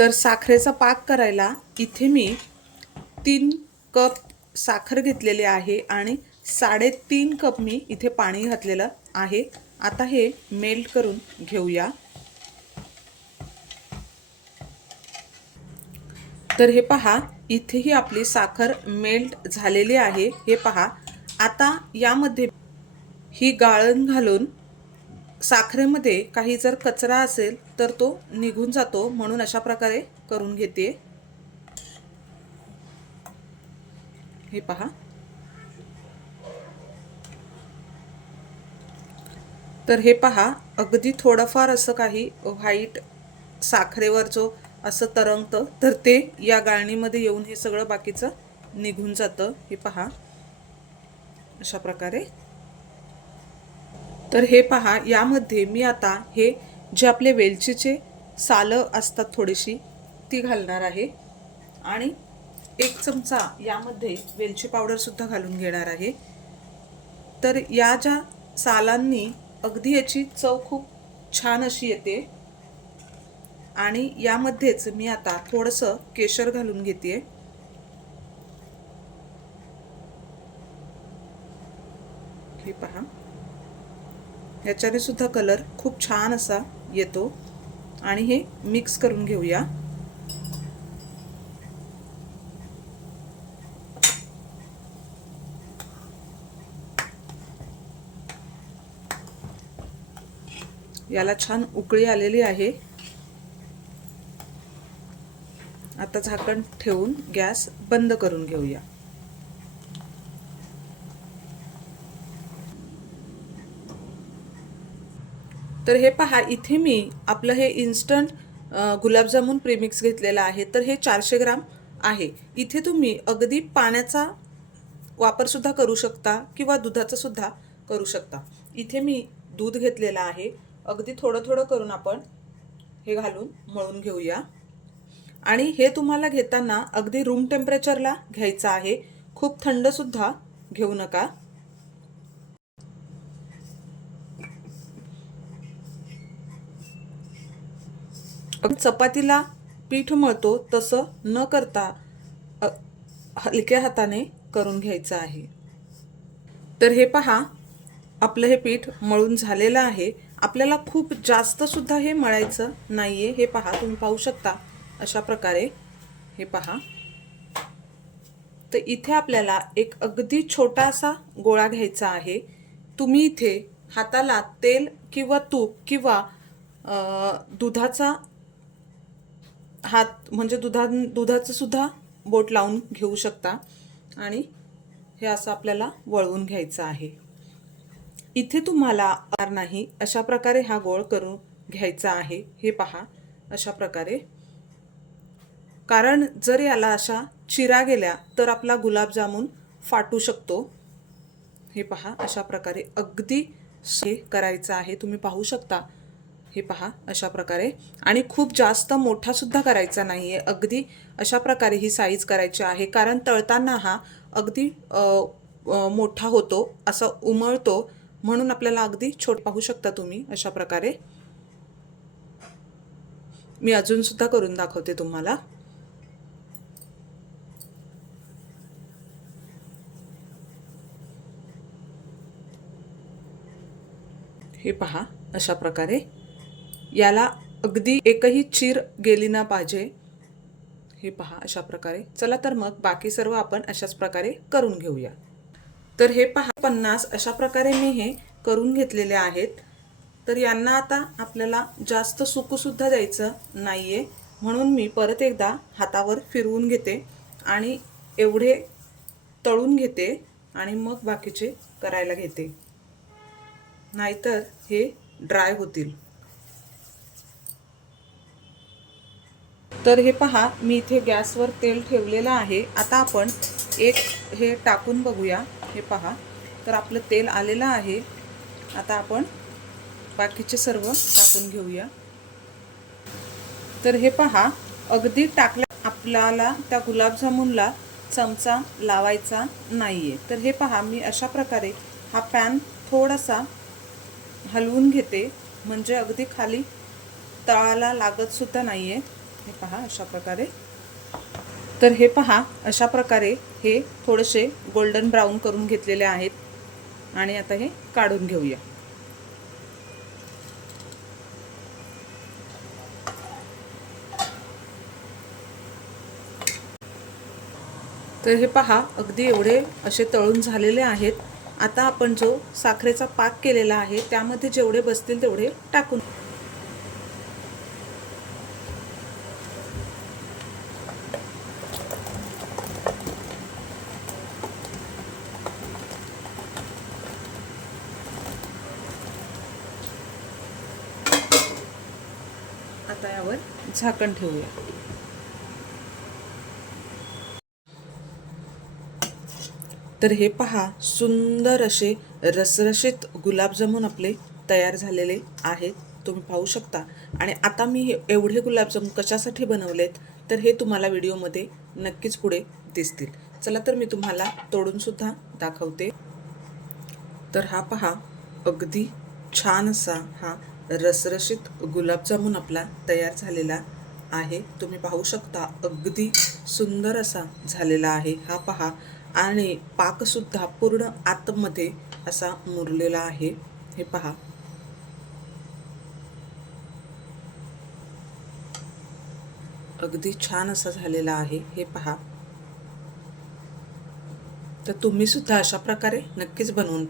तर साखरेचा पाक करायला इथे मी तीन कप साखर घेतलेली आहे आणि साडेतीन कप मी इथे पाणी घातलेलं आहे. आता हे मेल्ट करून घेऊया. तर हे पहा इथेही आपली साखर मेल्ट झालेली आहे. हे पहा आता यामध्ये ही गाळण घालून साखरेमध्ये काही जर कचरा असेल तर तो निघून जातो म्हणून अशा प्रकारे करून घेते. हे पहा. तर हे पहा अगदी थोडंफार असं काही व्हाईट साखरेवर जो असं तरंगतं तर ते या गाळणीमध्ये येऊन हे सगळं बाकीचं निघून जातं. हे पहा. अशा प्रकारे. तर हे पहा यामध्ये मी आता हे जे आपले वेलचीचे सालं असतात थोडीशी ती घालणार आहे. आणि एक चमचा यामध्ये वेलची पावडरसुद्धा घालून घेणार आहे. तर या ज्या सालांनी अगदी याची चव खूप छान अशी येते. आणि यामध्येच मी आता थोडंसं केशर घालून घेते हे पहा. ह्याच्याने सुद्धा कलर खूप छान असा येतो आणि हे मिक्स करून घेऊया. याला छान उकळी आलेली आहे. आता झाकण ठेवून गॅस बंद करून घेऊया. तर हे पहा इथे मी आपलं हे इन्स्टंट गुलाबजामुन प्रेमिक्स घेतलेलं आहे. तर हे चारशे ग्राम आहे. इथे तुम्ही अगदी पाण्याचा वापरसुद्धा करू शकता किंवा दुधाचासुद्धा करू शकता. इथे मी दूध घेतलेलं आहे. अगदी थोडं थोडं करून आपण हे घालून मळून घेऊया. आणि हे तुम्हाला घेताना अगदी रूम टेम्परेचरला घ्यायचं आहे. खूप थंडसुद्धा घेऊ नका. चपातीला पीठ मळतो तसं न करता हलक्या हाताने करून घ्यायचं आहे. तर हे पहा आपलं हे पीठ मळून झालेलं आहे. आपल्याला खूप जास्त सुद्धा हे मळायचं नाही आहे हे पहा तुम्ही पाहू शकता अशा प्रकारे. हे पहा. तर इथे आपल्याला एक अगदी छोटासा गोळा घ्यायचा आहे. तुम्ही इथे हाताला तेल किंवा तूप किंवा दुधाचा हात म्हणजे दुधा दुधाचं सुद्धा बोट लावून घेऊ शकता. आणि हे असं आपल्याला वळवून घ्यायचं आहे. इथे तुम्हाला नाही अशा प्रकारे हा गोळ करून घ्यायचा आहे. हे पहा अशा प्रकारे. कारण जर याला अशा चिरा गेल्या तर आपला गुलाबजामुन फाटू शकतो. हे पहा अशा प्रकारे अगदी हे करायचं आहे. तुम्ही पाहू शकता हे पहा अशा प्रकारे. आणि खूप जास्त मोठासुद्धा करायचा नाही आहे अगदी अशा प्रकारे ही साईज करायची आहे. कारण तळताना हा अगदी मोठा होतो असं उमळतो. म्हणून आपल्याला अगदी छोट पाहू शकता तुम्ही अशा प्रकारे. मी अजूनसुद्धा करून दाखवते तुम्हाला. हे पहा अशा प्रकारे. याला अगदी एकही चीर गेली ना पाहिजे. हे पहा अशा प्रकारे. चला तर मग बाकी सर्व आपण अशाच प्रकारे करून घेऊया. तर हे पहा पन्नास अशा प्रकारे मी हे करून घेतलेले आहेत. तर यांना आता आपल्याला जास्त सुकूसुद्धा द्यायचं नाही आहे म्हणून मी परत एकदा हातावर फिरवून घेते आणि एवढे तळून घेते आणि मग बाकीचे करायला घेते. नाहीतर हे ड्राय होतील. तर हे पहा मी इथे गॅसवर तेल ठेवलेलं आहे. आता आपण एक हे टाकून बघूया. हे पहा तर आपलं तेल आलेलं आहे. आता आपण बाकीचे सर्व टाकून घेऊया. तर हे पहा अगदी टाकल्या आपल्याला त्या गुलाबजामुनला चमचा लावायचा नाही आहे तर हे पहा मी अशा प्रकारे हा पॅन थोडासा हलवून घेते. म्हणजे अगदी खाली तळाला लागतसुद्धा नाही आहे हे पहा अशा प्रकारे. तर हे पहा अशा प्रकारे हे थोडेसे गोल्डन ब्राऊन करून घेतलेले आहेत. आणि आता हे काढून घेऊया. तर हे पहा अगदी एवढे असे तळून झालेले आहेत. आता आपण जो साखरेचा पाक केलेला आहे त्यामध्ये जेवढे बसतील तेवढे टाकून आता यावर झाकण ठेवूया. तर हे पहा सुंदर असे रसरशीत गुलाबजामून आपले तयार झालेले आहेत. तुम्ही पाहू शकता. आणि आता मी हे एवढे गुलाबजामून कशासाठी बनवलेत तर हे तुम्हाला व्हिडिओमध्ये नक्कीच पुढे दिसतील. चला तर मी तुम्हाला तोडूनसुद्धा दाखवते. तर हा पहा अगदी छान असा हा रसरशीत गुलाबजामुन आपला तयार झालेला आहे. तुम्ही पाहू शकता अगदी सुंदर असा झालेला आहे हा पहा. आणि पाकसुद्धा पूर्ण आतमध्ये असा मुरलेला आहे. हे पहा. अगदी छान असा झालेला आहे. हे पहा. तर तुम्ही सुद्धा अशा प्रकारे नक्कीच बनवून